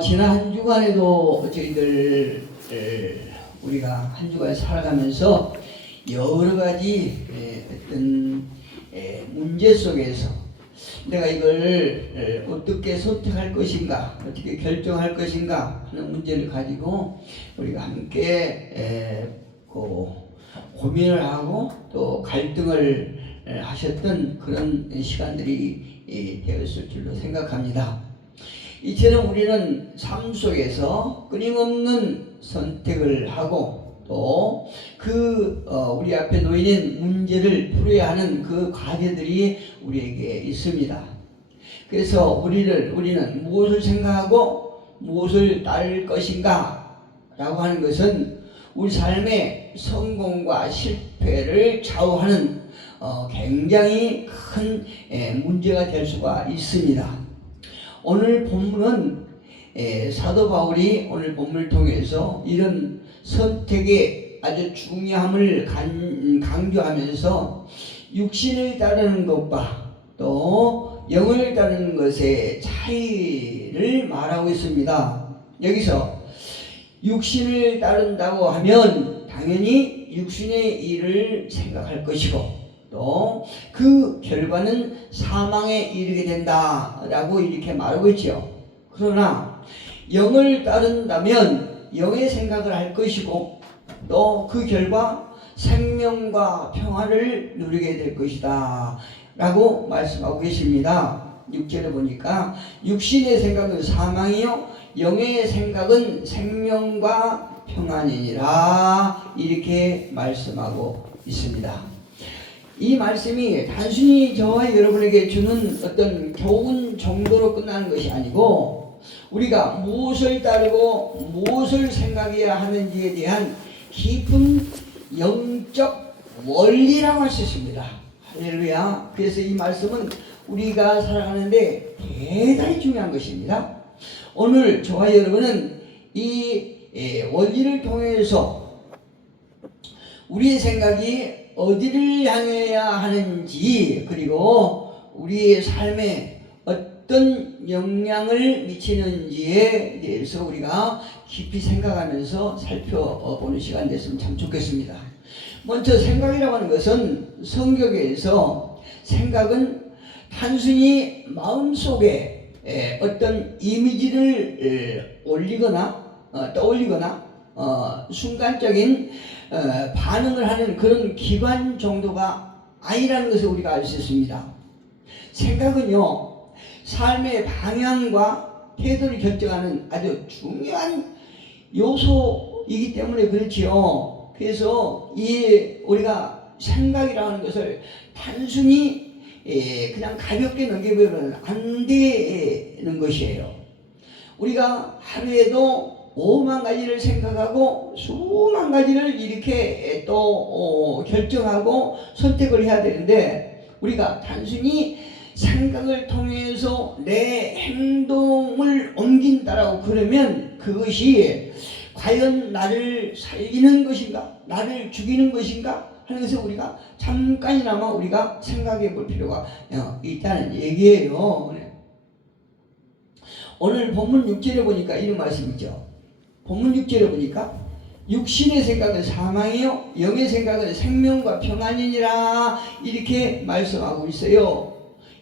지난 한 주간에도 저희들 우리가 한 주간 살아가면서 여러 가지 어떤 문제 속에서 내가 이걸 어떻게 선택할 것인가, 어떻게 결정할 것인가 하는 문제를 가지고 우리가 함께 고민을 하고 또 갈등을 하셨던 그런 시간들이 되었을 줄로 생각합니다. 이처럼 우리는 삶 속에서 끊임없는 선택을 하고 또 우리 앞에 놓인 문제를 풀어야 하는 그 과제들이 우리에게 있습니다. 그래서 우리는 무엇을 생각하고 무엇을 따를 것인가 라고 하는 것은 우리 삶의 성공과 실패를 좌우하는 굉장히 큰 문제가 될 수가 있습니다. 오늘 본문은 사도 바울이 오늘 본문을 통해서 이런 선택의 아주 중요함을 강조하면서 육신을 따르는 것과 또 영을 따르는 것의 차이를 말하고 있습니다. 여기서 육신을 따른다고 하면 당연히 육신의 일을 생각할 것이고 또 그 결과는 사망에 이르게 된다라고 이렇게 말하고 있죠. 그러나 영을 따른다면 영의 생각을 할 것이고 또 그 결과 생명과 평화를 누리게 될 것이다 라고 말씀하고 계십니다. 6절에 보니까 육신의 생각은 사망이요 영의 생각은 생명과 평안이니라 이렇게 말씀하고 있습니다. 이 말씀이 단순히 저와 여러분에게 주는 어떤 교훈 정도로 끝나는 것이 아니고 우리가 무엇을 따르고 무엇을 생각해야 하는지에 대한 깊은 영적 원리라고 할 수 있습니다. 할렐루야. 그래서 이 말씀은 우리가 살아가는데 대단히 중요한 것입니다. 오늘 저와 여러분은 이 원리를 통해서 우리의 생각이 어디를 향해야 하는지 그리고 우리의 삶에 어떤 영향을 미치는지에 대해서 우리가 깊이 생각하면서 살펴보는 시간 됐으면 참 좋겠습니다. 먼저 생각이라고 하는 것은 성경에서 생각은 단순히 마음속에 어떤 이미지를 떠올리거나 순간적인 반응을 하는 그런 기관 정도가 아니라는 것을 우리가 알 수 있습니다. 생각은요 삶의 방향과 태도를 결정하는 아주 중요한 요소이기 때문에 그렇지요. 그래서 우리가 생각이라고 하는 것을 단순히 그냥 가볍게 넘겨버리면 안 되는 것이에요. 우리가 하루에도 5만 가지를 생각하고 수만 가지를 이렇게 또 결정하고 선택을 해야 되는데 우리가 단순히 생각을 통해서 내 행동을 옮긴다라고 그러면 그것이 과연 나를 살리는 것인가 나를 죽이는 것인가 하는 것을 우리가 잠깐이나마 우리가 생각해 볼 필요가 있다는 얘기예요. 오늘 본문 6절에 보니까 이런 말씀이죠. 본문 6절에 보니까 육신의 생각은 사망이요 영의 생각은 생명과 평안이니라 이렇게 말씀하고 있어요.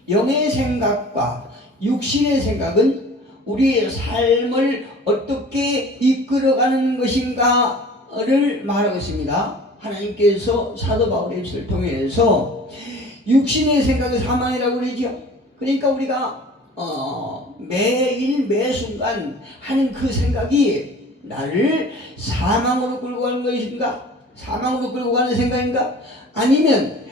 영의 생각과 육신의 생각은 우리의 삶을 어떻게 이끌어가는 것인가를 말하고 있습니다. 하나님께서 사도 바울의 입술을 통해서 육신의 생각은 사망이라고 그러죠. 그러니까 우리가 매일 매순간 하는 그 생각이 나를 사망으로 끌고 가는 것인가? 사망으로 끌고 가는 생각인가? 아니면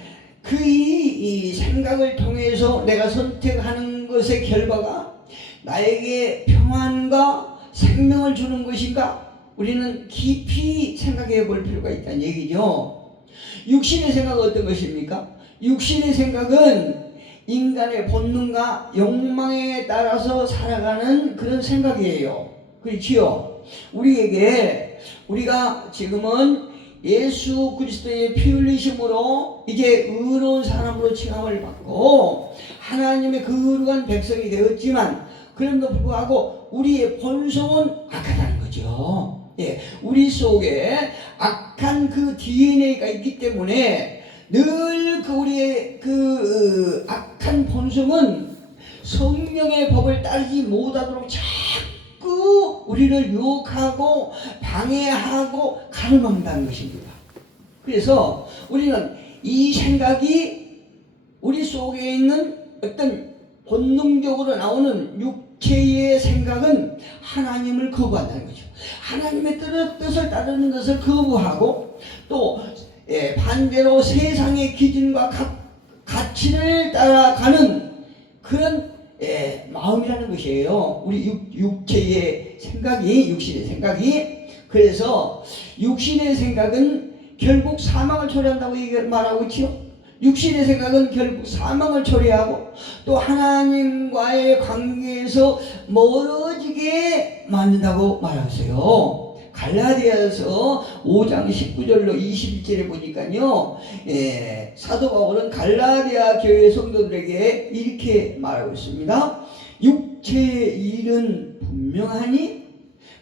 이 생각을 통해서 내가 선택하는 것의 결과가 나에게 평안과 생명을 주는 것인가? 우리는 깊이 생각해 볼 필요가 있다는 얘기죠. 육신의 생각은 어떤 것입니까? 육신의 생각은 인간의 본능과 욕망에 따라서 살아가는 그런 생각이에요. 그렇지요? 우리가 지금은 예수 그리스도의 피 흘리심으로 이제 의로운 사람으로 칭함을 받고 하나님의 거룩한 백성이 되었지만 그럼에도 불구하고 우리의 본성은 악하다는 거죠. 예, 우리 속에 악한 그 DNA가 있기 때문에 늘 그 우리의 그 악한 본성은 성령의 법을 따르지 못하도록 자꾸 우리를 유혹하고 방해하고 가늠한다는 것입니다. 그래서 우리는 이 생각이 우리 속에 있는 어떤 본능적으로 나오는 육체의 생각은 하나님을 거부한다는 거죠. 하나님의 뜻을 따르는 것을 거부하고 또 반대로 세상의 기준과 가치를 따라가는 그런 마음이라는 것이에요. 우리 육체의 생각이, 육신의 생각이. 그래서 육신의 생각은 결국 사망을 초래한다고 말하고 있지요. 육신의 생각은 결국 사망을 초래하고 또 하나님과의 관계에서 멀어지게 만든다고 말하세요. 갈라디아서 5장 19절로 21절에 보니까요, 사도 바울은 갈라디아 교회 성도들에게 이렇게 말하고 있습니다. 육체의 일은 분명하니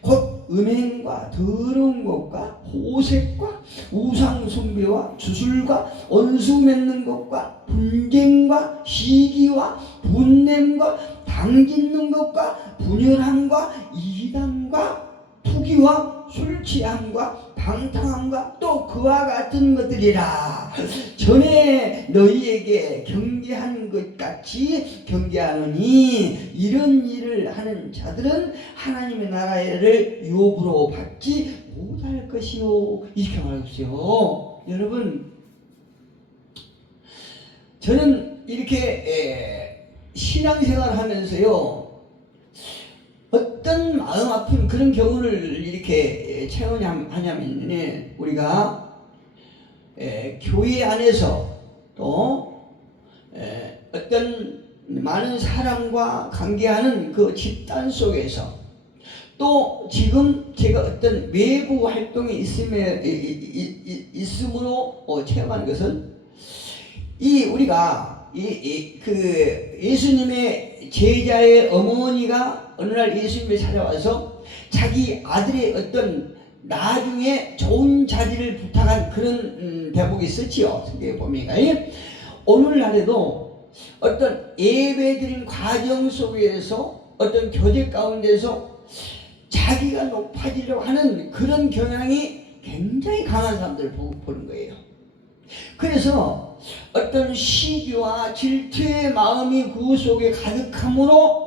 곧 음행과 더러운 것과 호색과 우상 숭배와 주술과 원수 맺는 것과 분쟁과 시기와 분냄과 당짓는 것과 분열함과 이단과 투기와 술 취함과 방탕함과 또 그와 같은 것들이라. 전에 너희에게 경계한 것 같이 경계하노니 이런 일을 하는 자들은 하나님의 나라를 유업으로 받지 못할 것이요. 이렇게 말하고 있어요. 여러분, 저는 이렇게 신앙생활을 하면서요, 어떤 마음 아픈 그런 경우를 이렇게 체험하냐면, 우리가 교회 안에서 또 어떤 많은 사람과 관계하는 그 집단 속에서 또 지금 제가 어떤 외부 활동에 있음으로 체험하는 것은 우리가 그 예수님의 제자의 어머니가 어느 날 예수님이 찾아와서 자기 아들의 어떤 나중에 좋은 자리를 부탁한 그런 대목이 있었지요. 성경에 보면 오늘날에도 어떤 예배드린 과정 속에서 어떤 교제 가운데서 자기가 높아지려고 하는 그런 경향이 굉장히 강한 사람들을 보는 거예요. 그래서 어떤 시기와 질투의 마음이 그 속에 가득함으로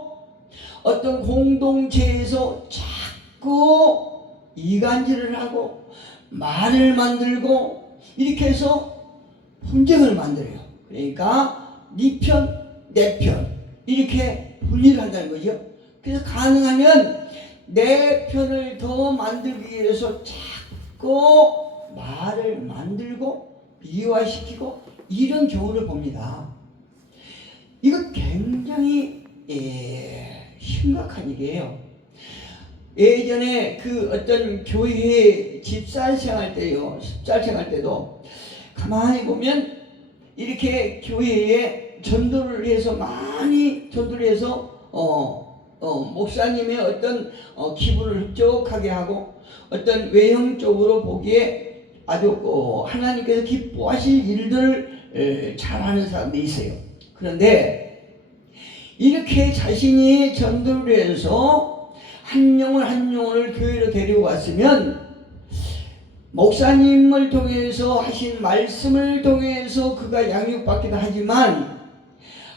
어떤 공동체에서 자꾸 이간질을 하고 말을 만들고 이렇게 해서 분쟁을 만들어요. 그러니까 네 편, 내 편 이렇게 분리를 한다는 거죠. 그래서 가능하면 내 편을 더 만들기 위해서 자꾸 말을 만들고 미화시키고 이런 경우를 봅니다. 이거 굉장히 심각한 일이에요. 예전에 그 어떤 교회 집사생활 때도 가만히 보면 이렇게 교회에 전도를 해서 많이 전도를 해서 목사님의 어떤 기분을 흡족하게 하고 어떤 외형적으로 보기에 아주 하나님께서 기뻐하실 일들을 잘하는 사람들이 있어요. 그런데 이렇게 자신이 전도를 해서 한 영혼을 교회로 데리고 왔으면 목사님을 통해서 하신 말씀을 통해서 그가 양육받기도 하지만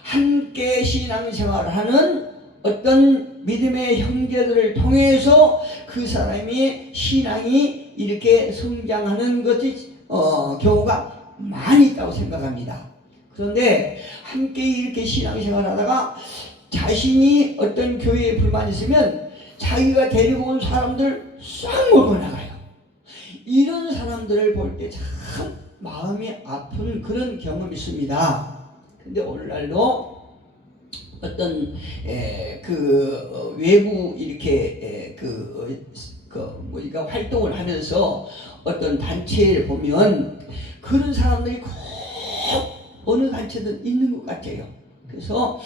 함께 신앙생활을 하는 어떤 믿음의 형제들을 통해서 그 사람이 신앙이 이렇게 성장하는 것이 경우가 많이 있다고 생각합니다. 그런데 함께 이렇게 신앙생활을 하다가 자신이 어떤 교회에 불만이 있으면 자기가 데리고 온 사람들 싹 몰고 나가요. 이런 사람들을 볼 때 참 마음이 아픈 그런 경험이 있습니다. 근데 오늘날도 어떤 그 외부 이렇게 뭐니까 활동을 하면서 어떤 단체를 보면 그런 사람들이 꼭 어느 단체든 있는 것 같아요. 그래서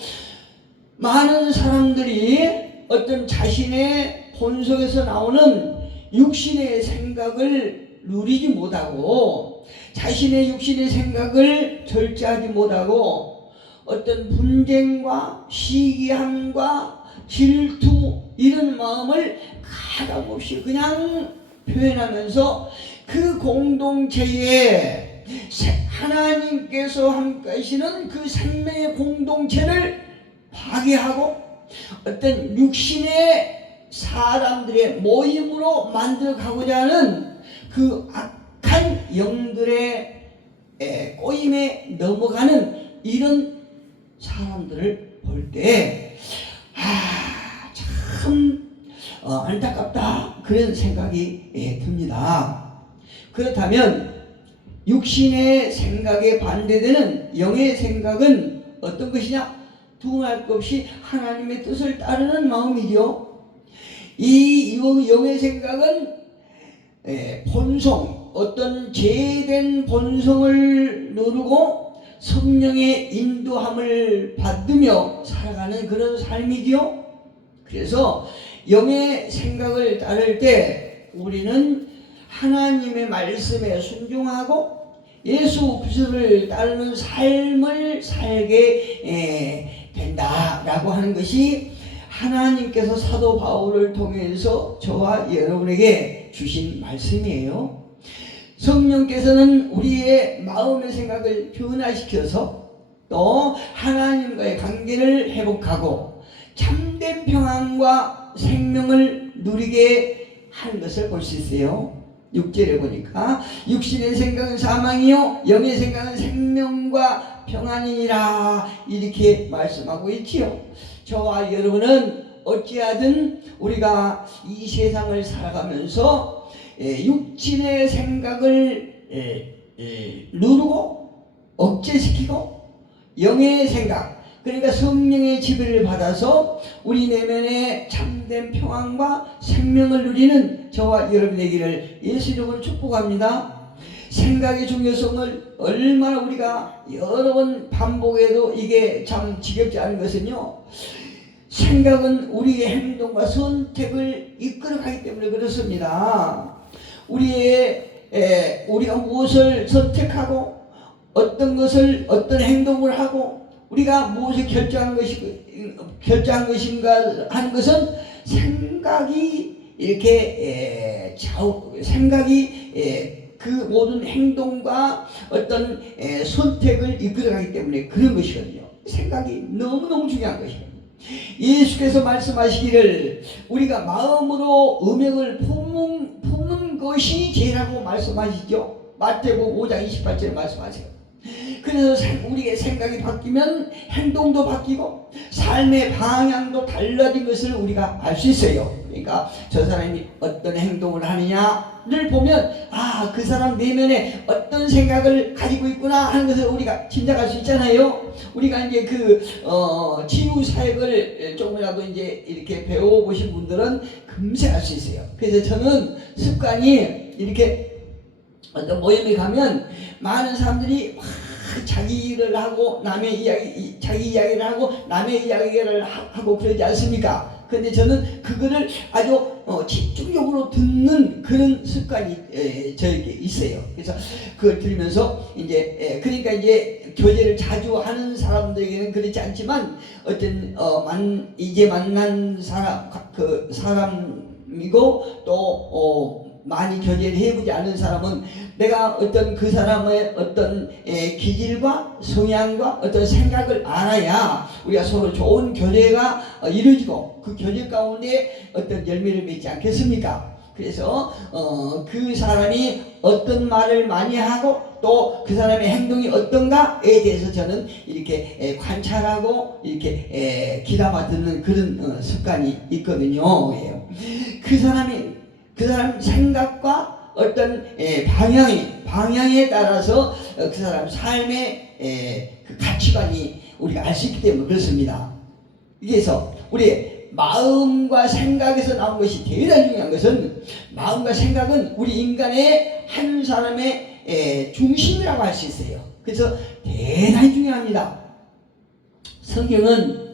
많은 사람들이 어떤 자신의 본성에서 나오는 육신의 생각을 누리지 못하고 자신의 육신의 생각을 절제하지 못하고 어떤 분쟁과 시기함과 질투 이런 마음을 가감없이 그냥 표현하면서 그 공동체에 하나님께서 함께 하시는 그 생명의 공동체를 파괴하고 어떤 육신의 사람들의 모임으로 만들어가고자 하는 그 악한 영들의 꼬임에 넘어가는 이런 사람들을 볼 때 참 안타깝다 그런 생각이 듭니다. 그렇다면 육신의 생각에 반대되는 영의 생각은 어떤 것이냐? 두말 것 없이 하나님의 뜻을 따르는 마음이죠. 이 영의 생각은 본성, 어떤 제된 본성을 누르고 성령의 인도함을 받으며 살아가는 그런 삶이지요. 그래서 영의 생각을 따를 때 우리는 하나님의 말씀에 순종하고 예수 그리스도를 따르는 삶을 살게 된다라고 하는 것이 하나님께서 사도 바울을 통해서 저와 여러분에게 주신 말씀이에요. 성령께서는 우리의 마음의 생각을 변화시켜서 또 하나님과의 관계를 회복하고 참된 평안과 생명을 누리게 하는 것을 볼 수 있어요. 6절에 보니까 육신의 생각은 사망이요 영의 생각은 생명과 평안이니라 이렇게 말씀하고 있지요. 저와 여러분은 어찌하든 우리가 이 세상을 살아가면서 육신의 생각을 누르고 억제시키고 영의 생각 그러니까 성령의 지배를 받아서 우리 내면에 참된 평안과 생명을 누리는 저와 여러분 되기를 예수 이름으로 축복합니다. 생각의 중요성을 얼마나 우리가 여러 번 반복해도 이게 참 지겹지 않은 것은요, 생각은 우리의 행동과 선택을 이끌어가기 때문에 그렇습니다. 우리가 무엇을 선택하고 어떤 행동을 하고 우리가 무엇을 결정한 것인가 하는 것은 생각이 그 모든 행동과 어떤 선택을 이끌어가기 때문에 그런 것이거든요. 생각이 너무너무 중요한 것이거든요. 예수께서 말씀하시기를 우리가 마음으로 음행을 품는 것이 죄라고 말씀하시죠. 마태복음 5장 28절에 말씀하세요. 그래서 우리의 생각이 바뀌면 행동도 바뀌고 삶의 방향도 달라진 것을 우리가 알 수 있어요. 그러니까 저 사람이 어떤 행동을 하느냐를 보면 그 사람 내면에 어떤 생각을 가지고 있구나 하는 것을 우리가 짐작할 수 있잖아요. 우리가 이제 치유 사역을 조금이라도 이제 이렇게 배워보신 분들은 금세 알 수 있어요. 그래서 저는 습관이 이렇게 어떤 모임에 가면 많은 사람들이 자기 일을 하고 자기 이야기를 하고 남의 이야기를 하고 그러지 않습니까? 그런데 저는 그거를 아주 집중적으로 듣는 그런 습관이 저에게 있어요. 그래서 그걸 들으면서 그러니까 교제를 자주 하는 사람들에게는 그렇지 않지만 이제 만난 사람이고 또 많이 교제를 해보지 않은 사람은 내가 그 사람의 어떤 기질과 성향과 어떤 생각을 알아야 우리가 서로 좋은 교제가 이루어지고 그 교제 가운데 어떤 열매를 맺지 않겠습니까? 그래서 그 사람이 어떤 말을 많이 하고 또 그 사람의 행동이 어떤가에 대해서 저는 이렇게 관찰하고 이렇게 귀담아 듣는 그런 습관이 있거든요. 그 사람 생각과 어떤 방향에 따라서 그 사람 삶의 그 가치관이 우리가 알 수 있기 때문에 그렇습니다. 그래서 우리의 마음과 생각에서 나온 것이 대단히 중요한 것은 마음과 생각은 우리 인간의 한 사람의 중심이라고 할 수 있어요. 그래서 대단히 중요합니다. 성경은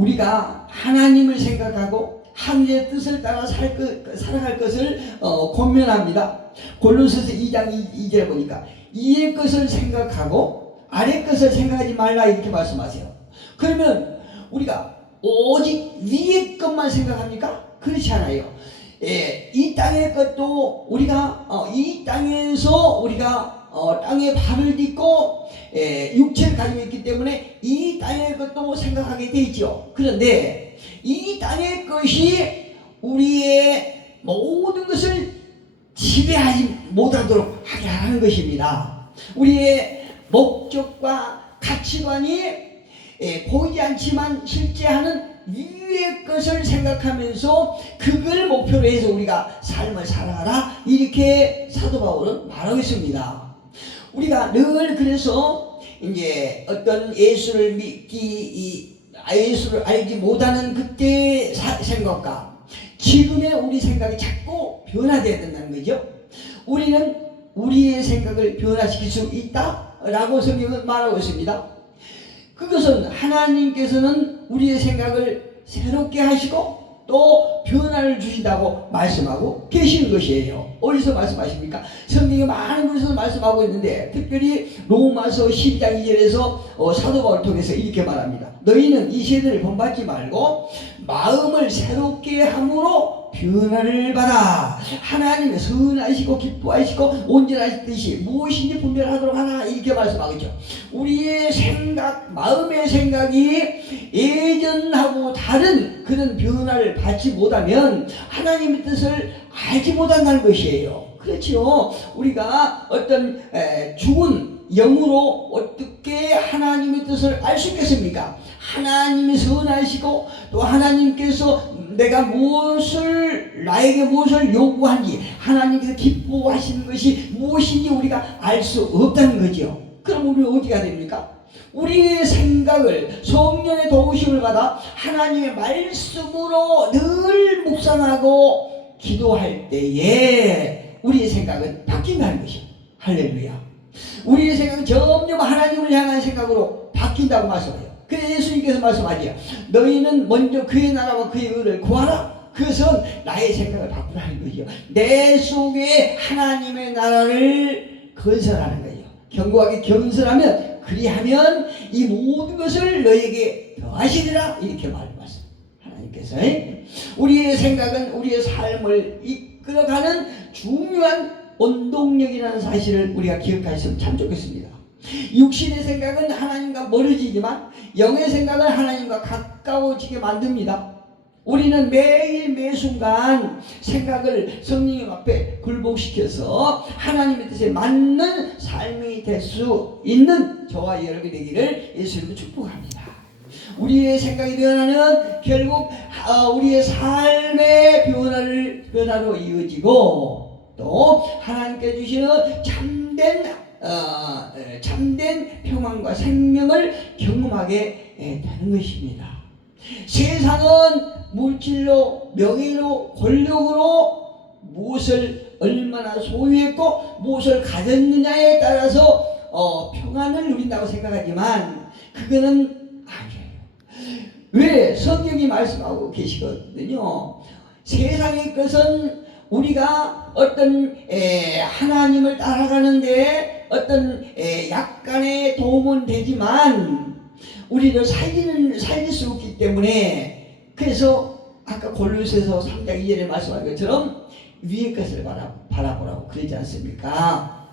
우리가 하나님을 생각하고 하늘의 뜻을 따라 살아갈 것을 권면합니다. 골로새서 2장 2절 보니까 위의 것을 생각하고 아래 것을 생각하지 말라 이렇게 말씀하세요. 그러면 우리가 오직 위의 것만 생각합니까? 그렇지 않아요. 이 땅의 것도 우리가 이 땅에서 우리가 땅에 발을 딛고 육체를 가지고 있기 때문에 이 땅의 것도 생각하게 돼 있죠. 그런데 이 땅의 것이 우리의 모든 것을 지배하지 못하도록 하게 하는 것입니다. 우리의 목적과 가치관이 보이지 않지만 실제 하는 위의 것을 생각하면서 그걸 목표로 해서 우리가 삶을 살아가라 이렇게 사도 바울은 말하고 있습니다. 우리가 늘 그래서 이제 어떤 예수를 예수를 알지 못하는 그때의 생각과 지금의 우리 생각이 자꾸 변화되어야 된다는 거죠. 우리는 우리의 생각을 변화시킬 수 있다라고 성경은 말하고 있습니다. 그것은 하나님께서는 우리의 생각을 새롭게 하시고 또 변화를 주신다고 말씀하고 계시는 것이에요. 어디서 말씀하십니까? 성경에 많은 곳에서 말씀하고 있는데 특별히 로마서 12장 2절에서 사도 바울을 통해서 이렇게 말합니다. 너희는 이 세대를 본받지 말고 마음을 새롭게 함으로 변화를 받아 하나님의 선하시고 기뻐하시고 온전하신 뜻이 무엇인지 분별하도록 하라 이렇게 말씀하겠죠. 우리의 생각, 마음의 생각이 예전하고 다른 그런 변화를 받지 못하면 하나님의 뜻을 알지 못한다는 것이에요. 그렇죠. 우리가 어떤 죽은 영으로 어떻게 하나님의 뜻을 알 수 있겠습니까? 하나님이 선하시고 또 하나님께서 내가 나에게 무엇을 요구한지 하나님께서 기뻐하시는 것이 무엇인지 우리가 알 수 없다는 거죠. 그럼 우리는 어디가 됩니까? 우리의 생각을 성령의 도우심을 받아 하나님의 말씀으로 늘 묵상하고 기도할 때에 우리의 생각은 바뀐다는 것이요. 할렐루야. 우리의 생각은 점점 하나님을 향한 생각으로 바뀐다고 말씀해요. 그래서 예수님께서 말씀하지요. 너희는 먼저 그의 나라와 그의 의를 구하라. 그것은 나의 생각을 바꾸라는 거죠. 내 속에 하나님의 나라를 건설하는 거예요. 견고하게 건설하면 그리하면 이 모든 것을 너희에게 더하시리라 이렇게 말씀하셨어요. 하나님께서 우리의 생각은 우리의 삶을 이끌어가는 중요한 원동력이라는 사실을 우리가 기억하시면 참 좋겠습니다. 육신의 생각은 하나님과 멀어지지만 영의 생각은 하나님과 가까워지게 만듭니다. 우리는 매일 매순간 생각을 성령 앞에 굴복시켜서 하나님의 뜻에 맞는 삶이 될 수 있는 저와 여러분이 되기를 예수님으로 축복합니다. 우리의 생각이 변하면 결국 우리의 삶의 변화로 이어지고 또 하나님께 주시는 참된 평안과 생명을 경험하게 되는 것입니다. 세상은 물질로, 명예로, 권력으로 무엇을 얼마나 소유했고 무엇을 가졌느냐에 따라서 평안을 누린다고 생각하지만 그거는 아니에요. 왜? 성경이 말씀하고 계시거든요. 세상의 것은 우리가 어떤 하나님을 따라가는데 어떤 약간의 도움은 되지만 우리를 살릴 수 없기 때문에 그래서 아까 골로새서 3장 2절에 말씀한 것처럼 위의 것을 바라보라고 그러지 않습니까?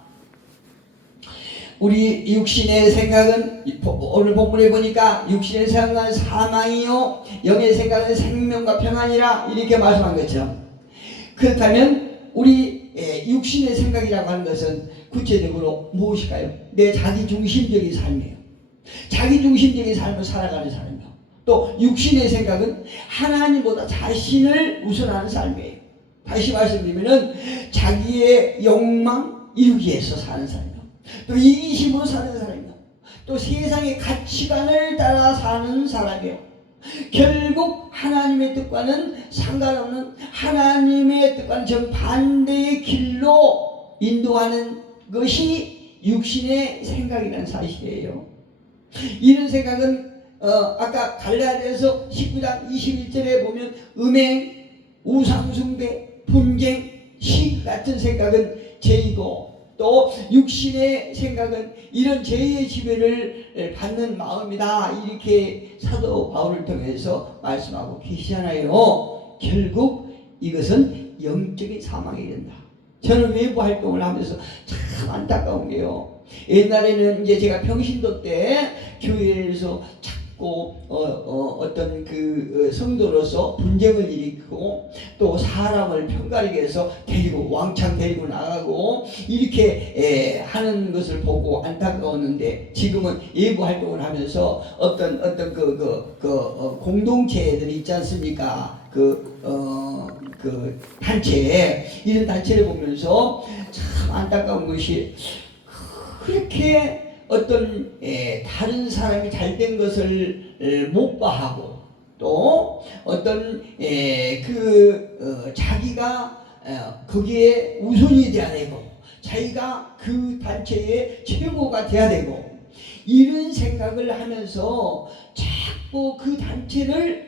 우리 육신의 생각은 오늘 본문에 보니까 육신의 생각은 사망이요 영의 생각은 생명과 평안이라 이렇게 말씀한 것처럼 그렇다면 우리 육신의 생각이라고 하는 것은 구체적으로 무엇일까요? 내 자기중심적인 삶이에요. 자기중심적인 삶을 살아가는 삶이요. 또 육신의 생각은 하나님보다 자신을 우선하는 삶이에요. 다시 말씀드리면 자기의 욕망 이루기 위해서 사는 삶이요. 또 이기심으로 사는 사람이요. 또 세상의 가치관을 따라 사는 사람이요. 결국 하나님의 뜻과는 상관없는 하나님의 뜻과는 정반대의 길로 인도하는 것이 육신의 생각이라는 사실이에요. 이런 생각은 아까 갈라디아서 19장 21절에 보면 음행, 우상숭배, 분쟁, 식 같은 생각은 죄이고 또 육신의 생각은 이런 죄의 지배를 받는 마음이다. 이렇게 사도 바울을 통해서 말씀하고 계시잖아요. 결국 이것은 영적인 사망에 이른다. 저는 외부 활동을 하면서 참 안타까운 게요. 옛날에는 이제 제가 평신도 때 교회에서 자꾸 어떤 그 성도로서 분쟁을 일으키고 또 사람을 편가르게 해서 데리고 왕창 데리고 나가고 이렇게 하는 것을 보고 안타까웠는데 지금은 예부 활동을 하면서 어떤 공동체들이 있지 않습니까? 그 단체, 이런 단체를 보면서 참 안타까운 것이 그렇게 어떤 다른 사람이 잘된 것을 못 봐하고 또 어떤 자기가 거기에 우선이 돼야 되고 자기가 그 단체의 최고가 돼야 되고 이런 생각을 하면서 자꾸 그 단체를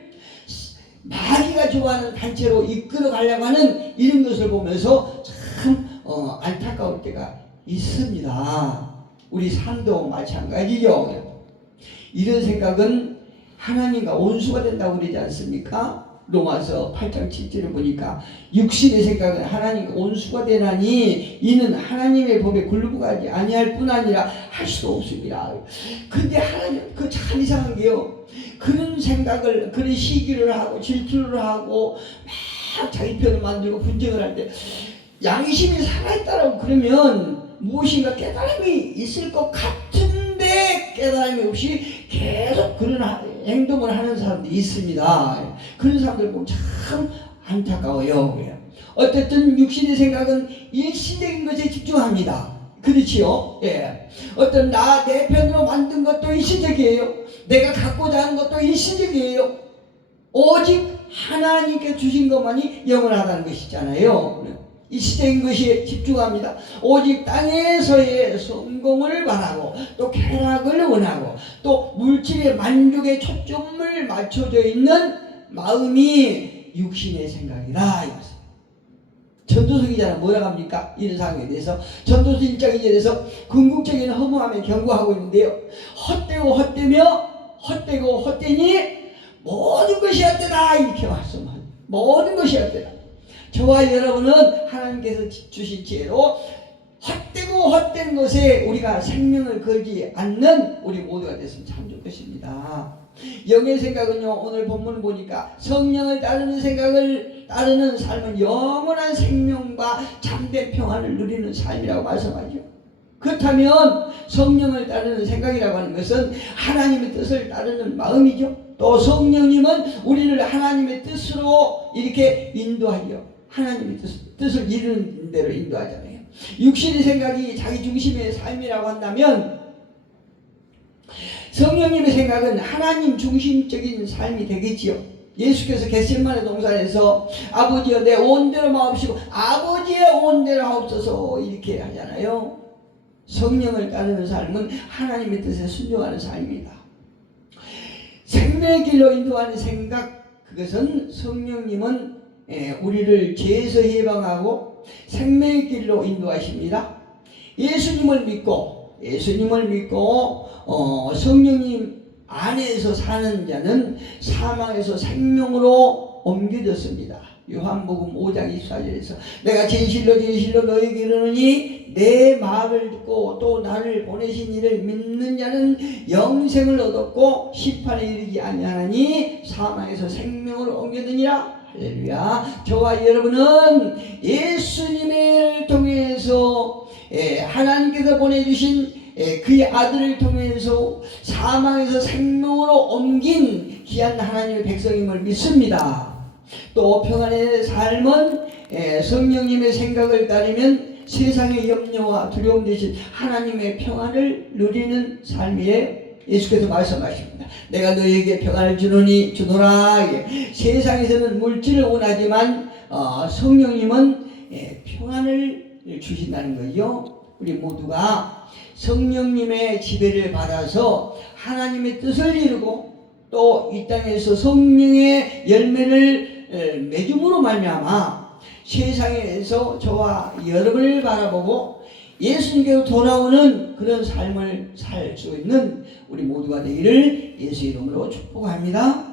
마귀가 좋아하는 단체로 이끌어 가려고 하는 이런 것을 보면서 참 안타까울 때가 있습니다. 우리 삶도 마찬가지죠. 이런 생각은 하나님과 원수가 된다고 그러지 않습니까? 로마서 8장 7절을 보니까 육신의 생각은 하나님과 원수가 되나니 이는 하나님의 법에 굴복하지 아니할 뿐 아니라 할 수도 없습니다. 근데 하나님 참 이상한 게요. 그런 생각을 그런 시기를 하고 질투를 하고 막 자기 편을 만들고 분쟁을 할 때 양심이 살아있다라고 그러면 무엇인가 깨달음이 있을 것 같은데 깨달음이 없이 계속 그런 행동을 하는 사람들이 있습니다. 그런 사람들 보면 참 안타까워요. 어쨌든 육신의 생각은 일시적인 것에 집중합니다. 그렇지요? 예. 어떤 내 편으로 만든 것도 일시적이에요. 내가 갖고자 하는 것도 일시적이에요. 오직 하나님께 주신 것만이 영원하다는 것이잖아요. 일시적인 것에 집중합니다. 오직 땅에서의 성공을 바라고 또 쾌락을 원하고 또 물질의 만족에 초점을 맞춰져 있는 마음이 육신의 생각이다. 전도서 기자는 뭐라고 합니까? 이런 상황에 대해서 전도서 1장 2절에서 궁극적인 허무함에 경고하고 있는데요. 헛되고 헛되니 모든 것이 헛되다 이렇게 말씀합니다. 모든 것이 헛되다. 저와 여러분은 하나님께서 주신 지혜로 헛된 것에 우리가 생명을 걸지 않는 우리 모두가 됐으면 참 좋겠습니다. 영의 생각은요, 오늘 본문을 보니까 성령을 따르는 생각을 따르는 삶은 영원한 생명과 참된 평안을 누리는 삶이라고 말씀하죠. 그렇다면 성령을 따르는 생각이라고 하는 것은 하나님의 뜻을 따르는 마음이죠. 또 성령님은 우리를 하나님의 뜻으로 이렇게 인도하죠. 하나님의 뜻을 이루는 대로 인도하잖아요. 육신의 생각이 자기 중심의 삶이라고 한다면 성령님의 생각은 하나님 중심적인 삶이 되겠지요. 예수께서 겟세마네 동산에서 아버지여 내 온대로 마옵시고 아버지의 온대로 하옵소서 이렇게 하잖아요. 성령을 따르는 삶은 하나님의 뜻에 순종하는 삶입니다. 생명의 길로 인도하는 생각, 그것은 성령님은 우리를 죄에서 해방하고 생명의 길로 인도하십니다. 예수님을 믿고 성령님 안에서 사는 자는 사망에서 생명으로 옮겨졌습니다. 요한복음 5장 24절에서 내가 진실로 너희에게 이르노니 내 말을 듣고 또 나를 보내신 이를 믿는 자는 영생을 얻었고 심판에 이르지 아니하나니 사망에서 생명으로 옮겨드니라. 할렐루야. 저와 여러분은 예수님을 통해서 하나님께서 보내주신 그의 아들을 통해서 사망에서 생명으로 옮긴 귀한 하나님의 백성임을 믿습니다. 또 평안의 삶은 성령님의 생각을 따르면 세상의 염려와 두려움 대신 하나님의 평안을 누리는 삶이에요. 예수께서 말씀하십니다. 내가 너희에게 평안을 주노라. 세상에서는 물질을 원하지만 성령님은 평안을 주신다는 거죠. 우리 모두가 성령님의 지배를 받아서 하나님의 뜻을 이루고 또 이 땅에서 성령의 열매를 맺음으로 말미암아 세상에서 저와 여러분을 바라보고 예수님께로 돌아오는 그런 삶을 살 수 있는 우리 모두가 되기를 예수 이름으로 축복합니다.